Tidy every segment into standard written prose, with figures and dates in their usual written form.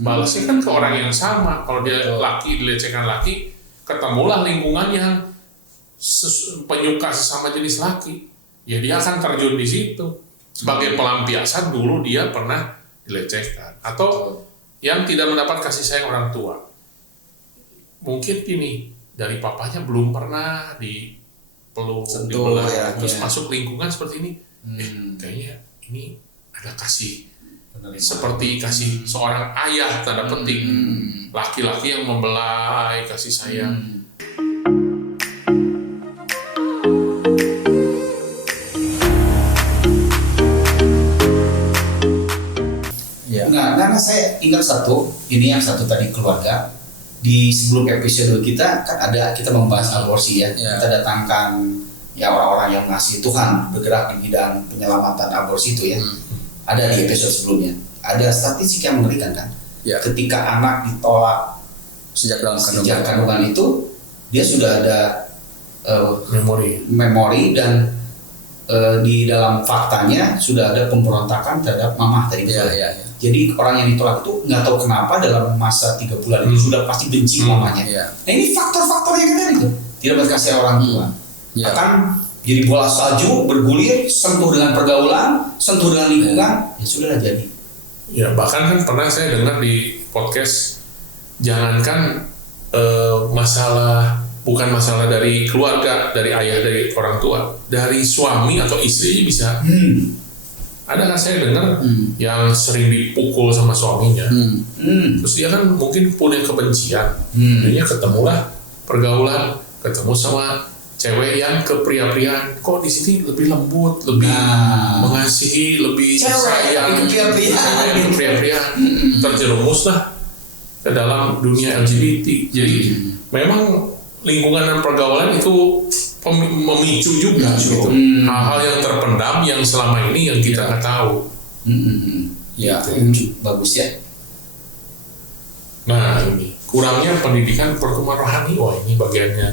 balasnya kan ke orang yang sama. Kalau dia laki dilecehkan laki, ketemulah lingkungan yang penyuka sesama jenis laki, ya dia akan terjun di situ sebagai pelampiasan dulu dia pernah dilecehkan atau yang tidak mendapat kasih sayang orang tua. Mungkin gini, dari papanya belum pernah dipeluk, sentuh, terus masuk lingkungan seperti ini, kayaknya ini ada kasih seperti kasih seorang ayah tanda petik, laki-laki yang membelai kasih sayang. Nah, karena saya ingat ini yang satu tadi keluarga. Di sebelum episode kita kan kita membahas aborsi ya. Kita datangkan ya orang-orang yang mengasihi Tuhan bergerak di bidang penyelamatan aborsi itu ya. Ada di episode sebelumnya. Ada statistik yang mengerikan kan. Ketika anak ditolak sejak kandungan itu, dia sudah ada memori dan di dalam faktanya sudah ada pemberontakan terhadap mamah tadi. Jadi orang yang ditolak itu nggak tahu kenapa dalam masa 3 bulan itu sudah pasti benci mamanya. Nah ini faktor-faktornya kan itu tidak berkasih orang tua. Akan jadi bola salju bergulir, sentuh dengan pergaulan, sentuh dengan lingkungan, ya sudahlah jadi. Ya bahkan kan pernah saya dengar di podcast, jangankan bukan masalah dari keluarga, dari ayah, dari orang tua, dari suami atau istri bisa. Ada kan saya dengar yang sering dipukul sama suaminya, terus dia kan mungkin punya kebencian, jadinya ketemulah pergaulan, ketemu sama cewek yang kepria-priaan, kok di sini lebih lembut, lebih mengasihi, lebih sayang, kepria-priaan, terjerumuslah ke dalam dunia LGBT. Jadi memang lingkungan dan pergaulan itu memicu juga gitu. Hal-hal yang terpendam yang selama ini yang kita nggak tahu. Ya, bagus ya. Nah ini kurangnya pendidikan perkembangan rohani. Wah ini bagiannya.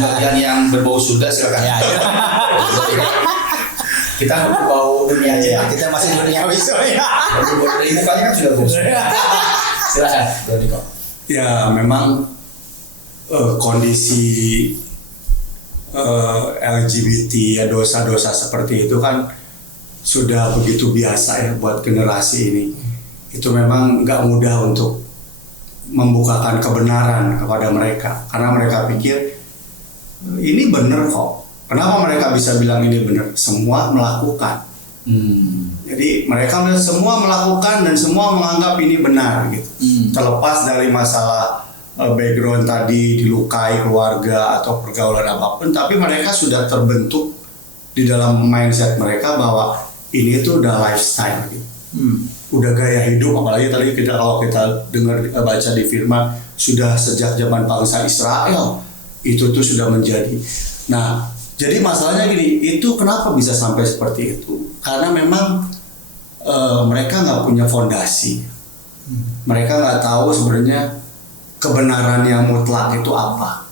Bagian yang berbau surga silakan. Kita berbau dunia aja. Kita masih duniawi soalnya. Dari mukanya kan sudah bau surga. Silakan, Diko. Ya memang kondisi LGBT ya, dosa-dosa seperti itu kan sudah begitu biasa ya buat generasi ini. Itu memang nggak mudah untuk membukakan kebenaran kepada mereka karena mereka pikir ini benar kok. Kenapa mereka bisa bilang ini benar? Semua melakukan. Jadi mereka semua melakukan dan semua menganggap ini benar gitu. Terlepas dari masalah background tadi, dilukai keluarga atau pergaulan apapun, tapi mereka sudah terbentuk di dalam mindset mereka bahwa ini tuh udah lifestyle gitu. Udah gaya hidup, apalagi tadi kalau kita dengar baca di firman sudah sejak zaman bangsa Israel itu tuh sudah menjadi. Nah, jadi masalahnya gini, itu kenapa bisa sampai seperti itu? Karena memang mereka nggak punya fondasi, mereka nggak tahu sebenarnya kebenaran yang mutlak itu apa,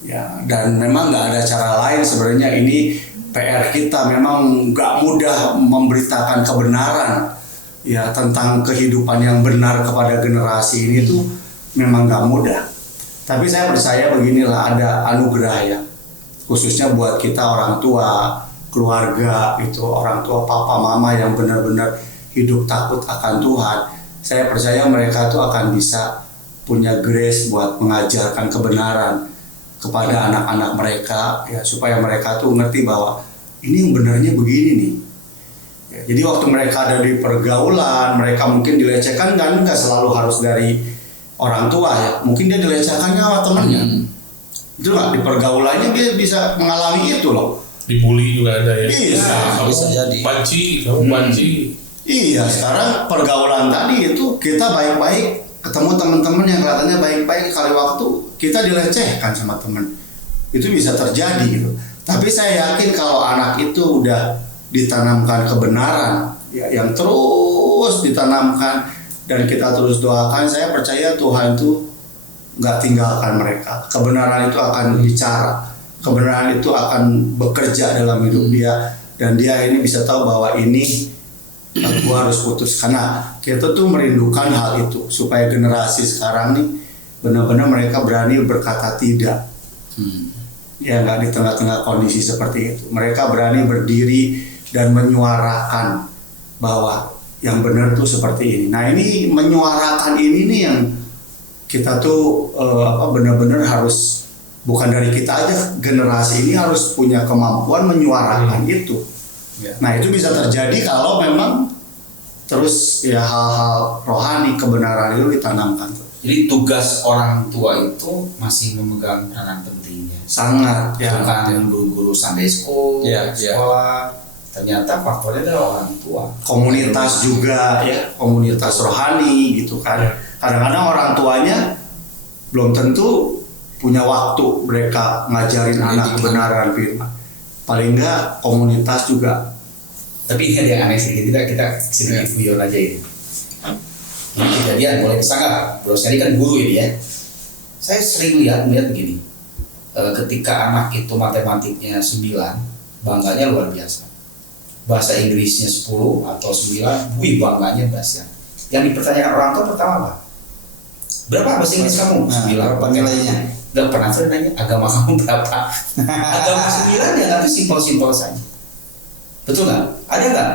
ya. Dan memang nggak ada cara lain sebenarnya. Ini PR kita, memang nggak mudah memberitakan kebenaran ya tentang kehidupan yang benar kepada generasi ini tuh memang nggak mudah. Tapi saya percaya beginilah, ada anugerah ya, khususnya buat kita orang tua, keluarga itu, orang tua papa mama yang benar-benar hidup takut akan Tuhan. Saya percaya mereka tuh akan bisa punya grace buat mengajarkan kebenaran kepada anak-anak mereka ya, supaya mereka tuh ngerti bahwa ini yang benarnya begini nih ya. Jadi waktu mereka ada di pergaulan, mereka mungkin dilecehkan kan nggak selalu harus dari orang tua ya, mungkin dia dilecehkannya sama temannya. Itu nggak, di pergaulannya dia bisa mengalami itu loh. Dibully juga ada ya. Bisa jadi. Kamu banci. Iya, sekarang pergaulan tadi itu kita baik-baik ketemu teman-teman yang kelihatannya baik-baik, kali waktu kita dilecehkan sama teman. Itu bisa terjadi gitu. Tapi saya yakin kalau anak itu udah ditanamkan kebenaran ya, yang terus ditanamkan dan kita terus doakan, saya percaya Tuhan itu nggak tinggalkan mereka. Kebenaran itu akan bicara, kebenaran itu akan bekerja dalam hidup dia, dan dia ini bisa tahu bahwa ini gua harus putus, karena kita tuh merindukan hal itu supaya generasi sekarang nih benar-benar mereka berani berkata tidak. Ya nggak di tengah-tengah kondisi seperti itu, mereka berani berdiri dan menyuarakan bahwa yang benar tuh seperti ini. Nah ini menyuarakan ini nih yang kita tuh benar-benar harus, bukan dari kita aja, generasi ini harus punya kemampuan menyuarakan itu. Nah itu bisa terjadi kalau memang terus ya hal-hal rohani, kebenaran itu ditanamkan. Jadi tugas orang tua itu masih memegang peranan pentingnya. Sangat ya. Bukan guru-guru Sunday school, sekolah. Ternyata faktornya adalah orang tua. Komunitas juga ya, komunitas rohani gitu kan. Kadang-kadang orang tuanya belum tentu punya waktu mereka ngajarin anak kebenaran firman. Paling enggak komunitas juga. Tapi ini ada yang aneh sih, kita sedikit guyon aja ini. Ini kejadian boleh disangka, Bro Seri kan guru ini ya. Saya sering melihat begini. Ketika anak itu matematiknya 9, bangganya luar biasa. Bahasa Inggrisnya 10 atau 9, wih bangganya bahasa. Yang dipertanyakan orang tua pertama apa? Berapa bahasa Inggris kamu? 9. Berapa nilainya? Gak pernah saya nanya agama kamu berapa. Agama 9 ya nanti simpel-simpel saja. Betul nggak? Ada nggak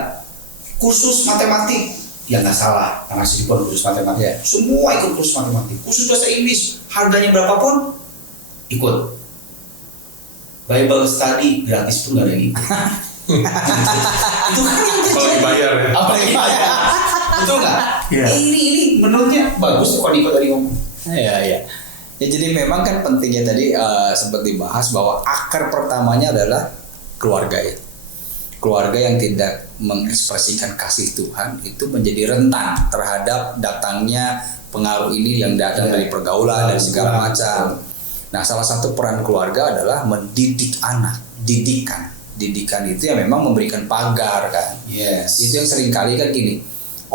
kursus matematik? Ya nggak salah, karena pun kursus matematik. Ya. Semua ikut kursus matematik. Kursus bahasa Inggris harganya berapapun ikut. Bible study gratis pun nggak ada yang ikut. Itu kan yang kalau dibayar ya. Apa dibayar? Betul nggak? Ya. Ini menurutnya bagus kalau ikut tadi ngomong. Ya, jadi memang kan pentingnya tadi sempat dibahas bahwa akar pertamanya adalah keluarga ya. Keluarga yang tidak mengekspresikan kasih Tuhan itu menjadi rentan terhadap datangnya pengaruh ini yang datang dari pergaulan dan segala macam. Nah, salah satu peran keluarga adalah mendidik anak, didikan itu yang memang memberikan pagar kan. Yes. Itu yang sering kali kan gini.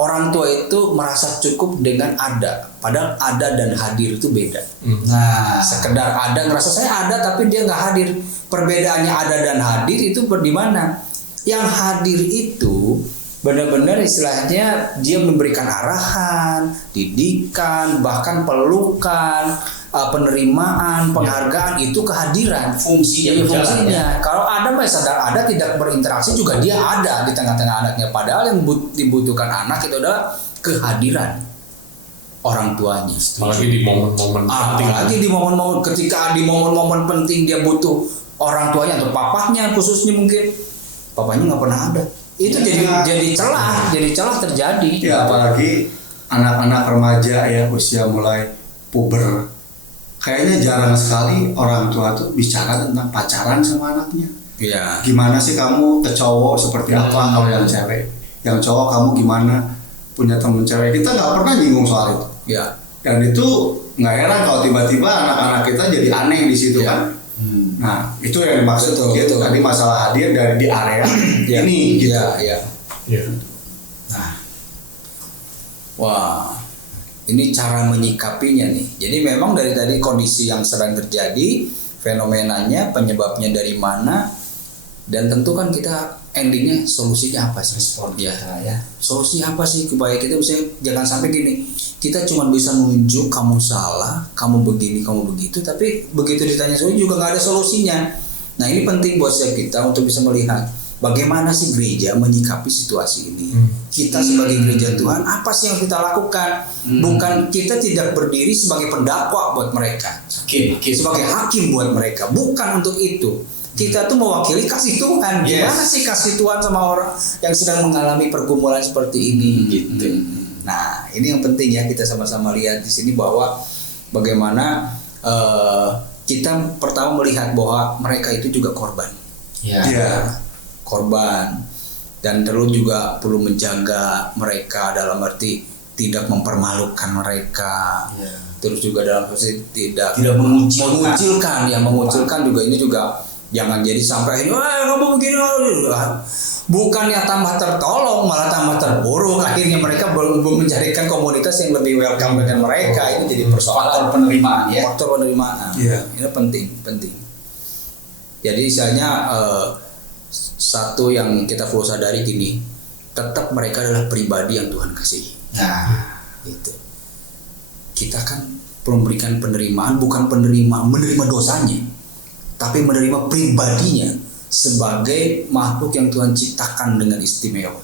Orang tua itu merasa cukup dengan ada, padahal ada dan hadir itu beda. Nah, sekedar ada, ngerasa saya ada tapi dia nggak hadir. Perbedaannya ada dan hadir itu di mana? Yang hadir itu benar-benar istilahnya dia memberikan arahan, didikan, bahkan pelukan, penerimaan, penghargaan, itu kehadiran. Fungsinya. Kalau ada sadar ada, tidak berinteraksi juga dia ada di tengah-tengah anaknya. Padahal yang dibutuhkan anak itu adalah kehadiran orang tuanya. Apalagi di momen-momen penting. Apalagi di momen-momen ketika di momen-momen penting dia butuh orang tuanya atau papahnya khususnya mungkin. Papanya nggak pernah ada. Itu jadi celah terjadi. Ya apalagi anak-anak remaja ya usia mulai puber. Kayaknya jarang sekali orang tua tuh bicara tentang pacaran sama anaknya. Iya. Gimana sih kamu ke cowok seperti apa kalau yang cewek? Yang cowok kamu gimana? Punya temen cewek? Kita nggak pernah nyinggung soal itu. Iya. Dan itu nggak heran kalau tiba-tiba anak-anak kita jadi aneh di situ kan. Nah itu yang dimaksud gitu tadi masalah hadir dari di area ini gitu. Iya. Nah, wah, ini cara menyikapinya nih. Jadi memang dari tadi kondisi yang sedang terjadi, fenomenanya, penyebabnya dari mana, dan tentu kan kita endingnya solusinya apa sih? Solusi apa sih supaya kita bisa jangan sampai gini. Kita cuma bisa menunjuk kamu salah, kamu begini, kamu begitu, tapi begitu ditanya solusi juga nggak ada solusinya. Nah ini penting buat setiap kita untuk bisa melihat bagaimana sih gereja menyikapi situasi ini. Kita sebagai gereja Tuhan apa sih yang kita lakukan? Bukan kita tidak berdiri sebagai pendakwa buat mereka, sebagai hakim buat mereka, bukan untuk itu. Kita tuh mewakili kasih Tuhan. Gimana sih kasih Tuhan sama orang yang sedang mengalami pergumulan seperti ini gitu. Nah, ini yang penting ya kita sama-sama lihat di sini bahwa bagaimana kita pertama melihat bahwa mereka itu juga korban. Korban, dan terus juga perlu menjaga mereka dalam arti tidak mempermalukan mereka. Terus juga dalam arti tidak mengucilkan. Yang mengucilkan juga ini juga jangan jadi sampai kamu begini, bukannya tambah tertolong malah tambah terburuk. Akhirnya mereka belum mencarikan komunitas yang lebih welcome dengan mereka. Ini jadi persoalan faktor penerimaan. Ini penting. Jadi misalnya satu yang kita perlu sadari gini, tetap mereka adalah pribadi yang Tuhan kasihi. Nah, Gitu. Kita kan memberikan penerimaan, bukan menerima dosanya, tapi menerima pribadinya sebagai makhluk yang Tuhan ciptakan dengan istimewa.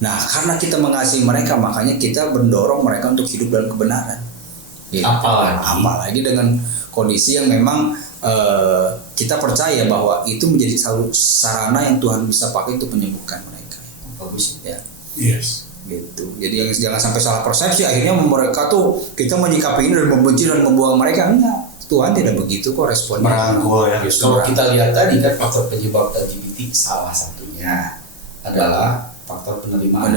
Nah, karena kita mengasihi mereka, makanya kita mendorong mereka untuk hidup dalam kebenaran. Gitu. Apalagi dengan kondisi yang memang kita percaya bahwa itu menjadi sarana yang Tuhan bisa pakai untuk menyembuhkan mereka. Bagus ya. Yes. Gitu. Jadi jangan sampai salah persepsi, akhirnya mereka tuh kita menyikapi ini dan membenci dan membuang mereka. Enggak, Tuhan tidak begitu kok responnya. Merangkul ya. Kalau kita lihat tadi kan faktor penyebab LGBT salah satunya adalah faktor penerimaan,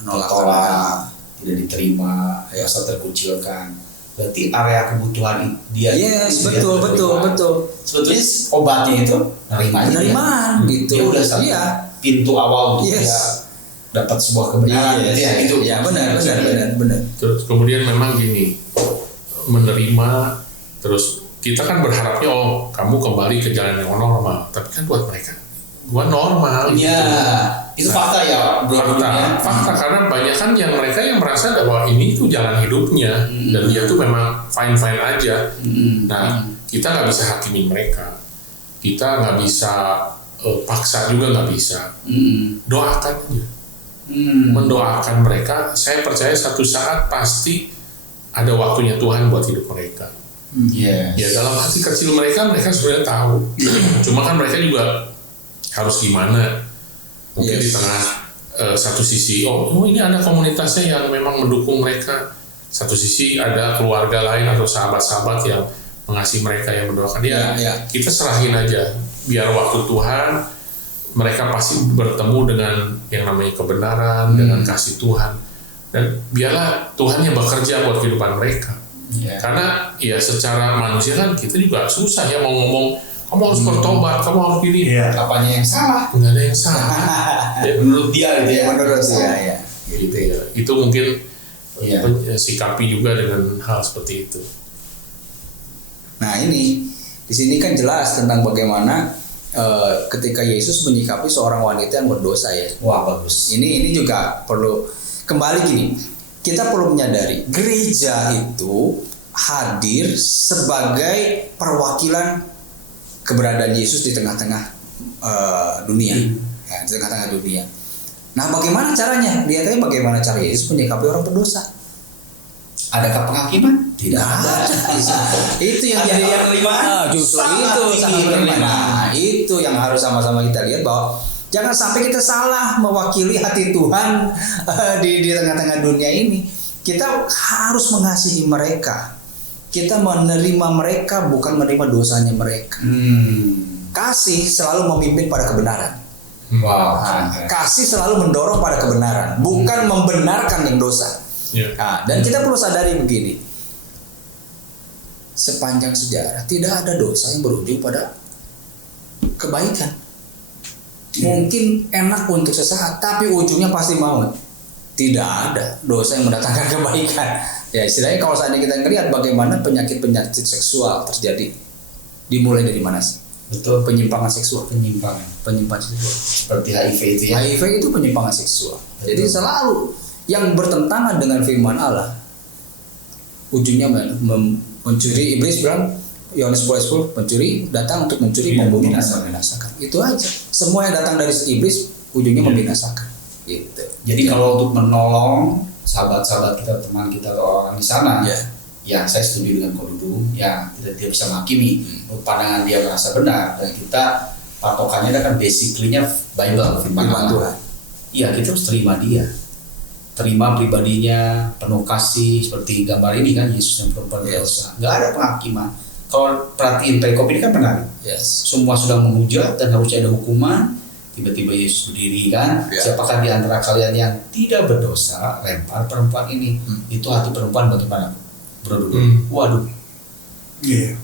penolakan, tidak diterima, merasa terkucilkan. Berarti area kebutuhan dia. Yes, betul. Sebetulnya obatnya itu penerimaan gitu. Dia udah satu pintu awal untuk dia dapat sebuah kebenaran. Gitu. Ya, benar. Terus kemudian memang gini, menerima, terus kita kan berharapnya kamu kembali ke jalan yang normal, tapi kan buat mereka bukan normal. Iya, itu fakta ya. Fakta karena banyak kan yang mereka yang merasa bahwa ini tuh jalan hidupnya dan dia tuh memang fine aja. Nah, kita nggak bisa hakimi mereka, kita nggak bisa paksa juga nggak bisa. Doakan aja. Mendoakan mereka, saya percaya satu saat pasti ada waktunya Tuhan buat hidup mereka. Yes. Ya dalam hati kecil mereka sebenarnya tahu. Cuma kan mereka juga harus gimana? Mungkin di tengah satu sisi, ini ada komunitasnya yang memang mendukung mereka. Satu sisi ada keluarga lain atau sahabat-sahabat yang mengasihi mereka, yang mendoakan dia. Kita serahin aja, biar waktu Tuhan mereka pasti bertemu dengan yang namanya kebenaran, dengan kasih Tuhan, dan biarlah Tuhan yang bekerja buat kehidupan mereka. Karena ya secara manusia kan kita juga susah ya mau ngomong kamu harus bertobat, kamu harus gini. Apanya yang salah? Nggak ada yang salah. Menurut dia gitu ya. Menurut dia. Gitu ya. Itu mungkin sikapi juga dengan hal seperti itu. Nah ini di sini kan jelas tentang bagaimana ketika Yesus menyikapi seorang wanita yang berdosa ya. Wah, bagus. Ini juga perlu kembali gini. Kita perlu menyadari gereja itu hadir sebagai perwakilan keberadaan Yesus di tengah-tengah dunia. Di tengah-tengah dunia. Nah, bagaimana caranya? Lihatnya bagaimana cara Yesus menyikapi orang berdosa. Adakah penghakiman? Tidak ada. Itu yang jadi yang kelima. Justru itu sangat penting. Nah, itu yang harus sama-sama kita lihat bahwa jangan sampai kita salah mewakili hati Tuhan di tengah-tengah dunia ini. Kita harus mengasihi mereka. Kita menerima mereka bukan menerima dosanya mereka. Kasih selalu memimpin pada kebenaran. Wow. Kasih selalu mendorong pada kebenaran, bukan membenarkan yang dosa. Dan kita perlu sadari begini, sepanjang sejarah tidak ada dosa yang berujung pada kebaikan. Mungkin enak untuk sesaat, tapi ujungnya pasti maut. Tidak ada dosa yang mendatangkan kebaikan. Ya istilahnya kalau seandainya kita ngelihat bagaimana penyakit-penyakit seksual terjadi, dimulai dari mana sih? Betul. Penyimpangan seksual. Penyimpangan seksual. Seperti HIV itu ya. HIV itu penyimpangan seksual. Jadi selalu yang bertentangan dengan firman Allah, ujungnya mencuri. Iblis bilang Yohanes 10:10, mencuri datang untuk mencuri, membunuh, dan membinasakan. Itu aja. Semua yang datang dari iblis ujungnya membinasakan. Gitu. Jadi kalau untuk menolong sahabat-sahabat kita, teman kita atau orang di sana, ya saya setuju dengan Kodudu. Ya kita tidak bisa menghakimi. Pandangan dia merasa benar dan kita patokannya kan basically-nya Bible, firman Tuhan. Iya, kita harus terima dia. Terima pribadinya, penuh kasih, seperti gambar ini kan Yesus yang perempuan berdosa. Nggak ada penghakiman. Kalau perhatiin perikop ini kan benar. Semua sudah menghujat dan harusnya ada hukuman. Tiba-tiba Yesus berdiri kan. Siapakah di antara kalian yang tidak berdosa, lempar perempuan ini. Itu hati perempuan bagaimana? Bro, waduh.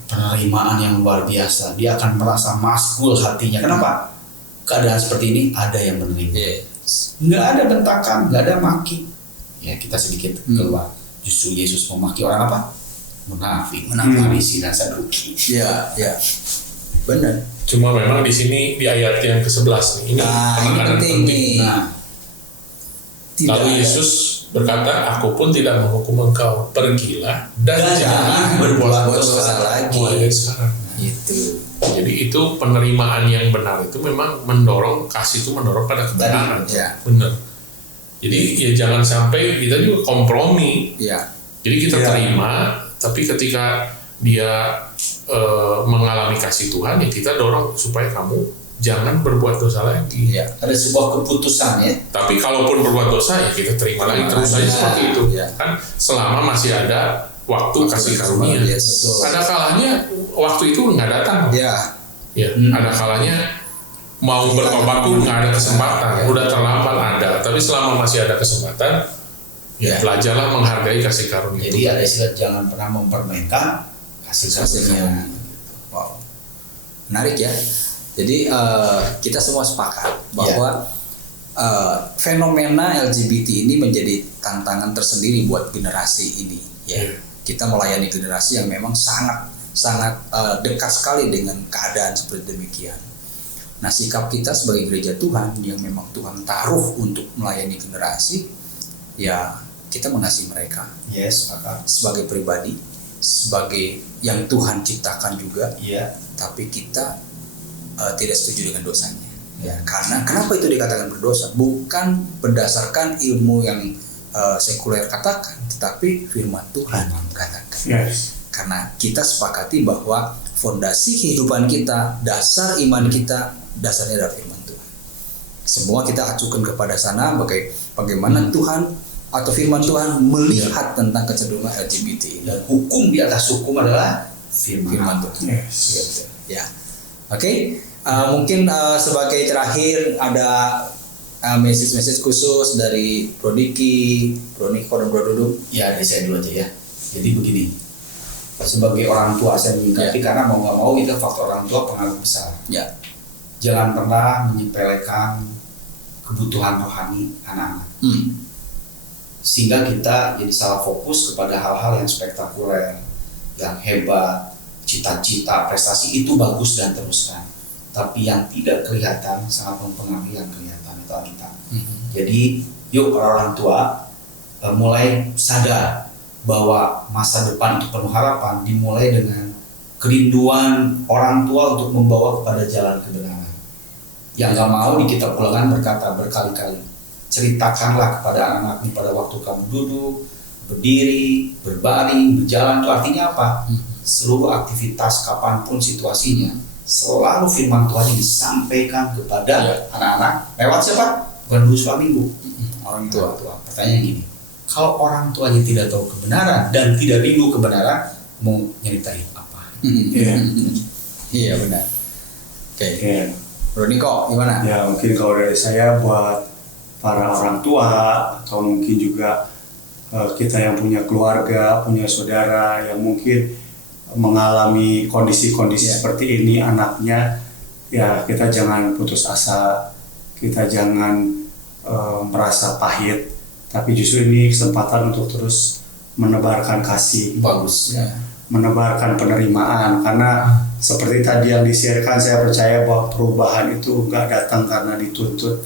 Penerimaan yang luar biasa. Dia akan merasa maskul hatinya. Kenapa? Keadaan seperti ini ada yang menerima. Nggak ada bentakan, nggak ada maki. Ya kita sedikit keluar. Justru Yesus memaki orang apa? Munafik, Farisi dan Saduki. Iya. Benar. Cuma memang di sini di ayat yang ke-11 nih, ini penting nih. Lalu Yesus berkata, aku pun tidak menghukum engkau, pergilah dan jangan berbuat dosa lagi. Mulai dari sekarang. Itu. Jadi itu penerimaan yang benar itu memang mendorong, kasih itu mendorong pada kebenaran. Ya. Benar. Jadi ya jangan sampai kita juga kompromi. Ya. Jadi kita terima, tapi ketika dia mengalami kasih Tuhan, ya kita dorong supaya kamu jangan berbuat dosa lagi. Ya, ada sebuah keputusan ya. Tapi kalaupun berbuat dosa ya kita terima lagi terus saja seperti itu. Ya. Kan selama masih ada waktu kasih karunia. Yes. Ada kalanya waktu itu nggak datang. Ya. Ya, ada kalanya mau bertobat pun nggak ada kesempatan. Udah terlambat ada. Tapi selama masih ada kesempatan, ya belajarlah menghargai kasih karunia. Jadi ada istilah jangan pernah mempermainkan kasih karunia. Wow. Menarik ya. Jadi kita semua sepakat bahwa fenomena LGBT ini menjadi tantangan tersendiri buat generasi ini. Ya, kita melayani generasi yang memang sangat dekat sekali dengan keadaan seperti demikian. Nah, sikap kita sebagai gereja Tuhan yang memang Tuhan taruh untuk melayani generasi, ya kita mengasihi mereka. Yes, sepakat. Sebagai pribadi, sebagai yang Tuhan ciptakan juga. Iya. Tapi kita tidak setuju dengan dosanya. Ya, karena kenapa itu dikatakan berdosa? Bukan berdasarkan ilmu yang sekuler katakan, tetapi firman Tuhan katakan. Yes. Karena kita sepakati bahwa fondasi kehidupan kita, dasar iman kita, dasarnya adalah firman Tuhan. Semua kita acukan kepada sana bagaimana Tuhan atau firman Tuhan melihat tentang kecenderungan LGBT ini. Dan hukum di atas hukum adalah Firman Tuhan. Yes. Ya. Oke. Mungkin sebagai terakhir ada message khusus dari Bro Diki, Bro Niko, dan Bro Duduk. Ya, dari saya dulu aja ya. Jadi begini, sebagai orang tua saya menyikapi karena mau nggak mau itu faktor orang tua pengaruh besar. Ya. Jangan pernah menyepelekan kebutuhan rohani anak-anak. Sehingga kita jadi salah fokus kepada hal-hal yang spektakuler, yang hebat, cita-cita, prestasi itu bagus dan teruskan. Tapi yang tidak kelihatan sangat mempengaruhi yang kelihatan itu kita. Jadi yuk para orang tua mulai sadar bahwa masa depan itu penuh harapan dimulai dengan kerinduan orang tua untuk membawa kepada jalan kebenaran. Yang gak mau di kitab Ulangan berkata berkali-kali, ceritakanlah kepada anak-anakmu pada waktu kamu duduk, berdiri, berbaring, berjalan. Itu artinya apa? Seluruh aktivitas kapanpun situasinya, selalu firman Tuhan disampaikan kepada anak-anak lewat siapa? Bukan guru sekolah minggu, orang tua. Pertanyaan gini, kalau orang tuanya tidak tahu kebenaran dan tidak rindu kebenaran, mau nyeritain apa? Iya benar. Oke. Bro Niko, gimana? Ya mungkin kalau dari saya buat para orang tua atau mungkin juga kita yang punya keluarga, punya saudara yang mungkin mengalami kondisi-kondisi seperti ini anaknya, ya kita jangan putus asa, kita jangan merasa pahit, tapi justru ini kesempatan untuk terus menebarkan kasih, bagus ya, menebarkan penerimaan. Karena seperti tadi yang di-share-kan, saya percaya bahwa perubahan itu nggak datang karena dituntut,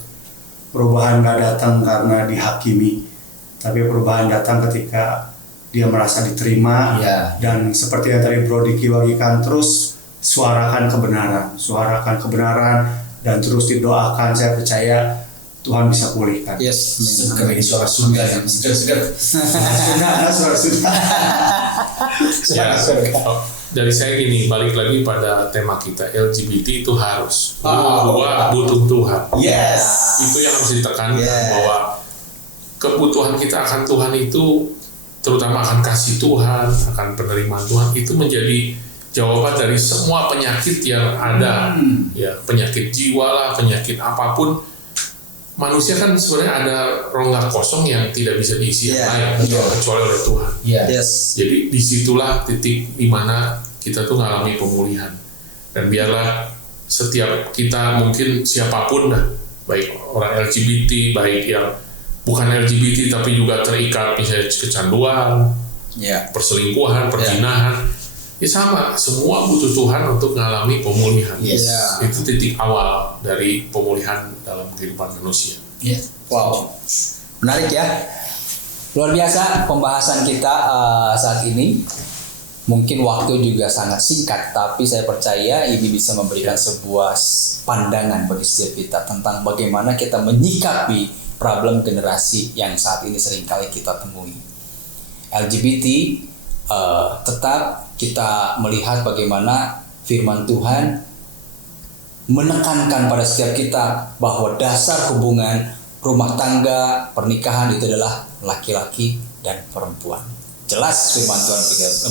perubahan nggak datang karena dihakimi, tapi perubahan datang ketika dia merasa diterima. Dan seperti yang tadi Bro Diki bagikan, terus suarakan kebenaran dan terus didoakan. Saya percaya Tuhan bisa pulihkan. Yes, segar ini suara Sunda yang segar. Suara Sunda. Ya, dari saya gini, balik lagi pada tema kita, LGBT itu harus butuh Tuhan. Yes. Itu yang harus ditekankan, bahwa kebutuhan kita akan Tuhan itu, terutama akan kasih Tuhan, akan penerimaan Tuhan, itu menjadi jawaban dari semua penyakit yang ada. Ya, penyakit jiwa lah, penyakit apapun. Manusia kan sebenarnya ada rongga kosong yang tidak bisa diisi yang lain kecuali oleh Tuhan. Jadi disitulah titik dimana kita tuh ngalami pemulihan. Dan biarlah setiap kita, mungkin siapapun dah, baik orang LGBT, baik yang bukan LGBT tapi juga terikat misalnya kecanduan, perselingkuhan, perzinahan, ya sama, semua butuh Tuhan untuk mengalami pemulihan. Itu titik awal dari pemulihan dalam kehidupan manusia. Wow. Menarik ya. Luar biasa pembahasan kita saat ini. Mungkin waktu juga sangat singkat, tapi saya percaya ini bisa memberikan sebuah pandangan bagi setiap kita tentang bagaimana kita menyikapi problem generasi yang saat ini seringkali kita temui. LGBT tetap kita melihat bagaimana firman Tuhan menekankan pada setiap kita bahwa dasar hubungan rumah tangga, pernikahan itu adalah laki-laki dan perempuan. Jelas firman Tuhan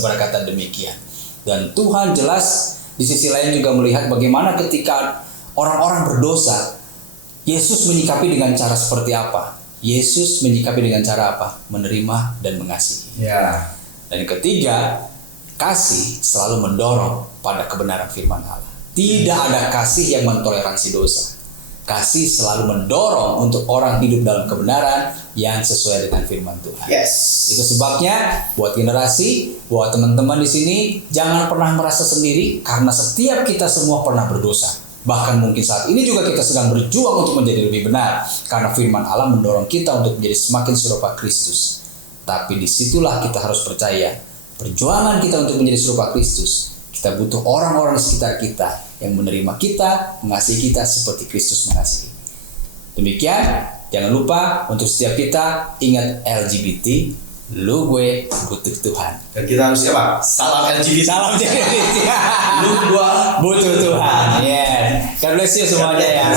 berkata demikian. Dan Tuhan jelas di sisi lain juga melihat bagaimana ketika orang-orang berdosa, Yesus menyikapi dengan cara seperti apa? Yesus menyikapi dengan cara apa? Menerima dan mengasihi. Ya. Dan yang ketiga, kasih selalu mendorong pada kebenaran firman Allah. Tidak ada kasih yang mentoleransi dosa. Kasih selalu mendorong untuk orang hidup dalam kebenaran yang sesuai dengan firman Tuhan. Yes. Itu sebabnya buat generasi, buat teman-teman di sini, jangan pernah merasa sendiri karena setiap kita semua pernah berdosa. Bahkan mungkin saat ini juga kita sedang berjuang untuk menjadi lebih benar karena firman Allah mendorong kita untuk menjadi semakin serupa Kristus. Tapi disitulah kita harus percaya perjuangan kita untuk menjadi serupa Kristus. Kita butuh orang-orang di sekitar kita yang menerima kita, mengasihi kita seperti Kristus mengasihi. Demikian, jangan lupa untuk setiap kita ingat LGBT, lu gue butuh Tuhan. Dan kita harus apa? Salam LGBT. Salam LGBT. Lu gua butuh Tuhan. Yeah. God bless you semuanya ya.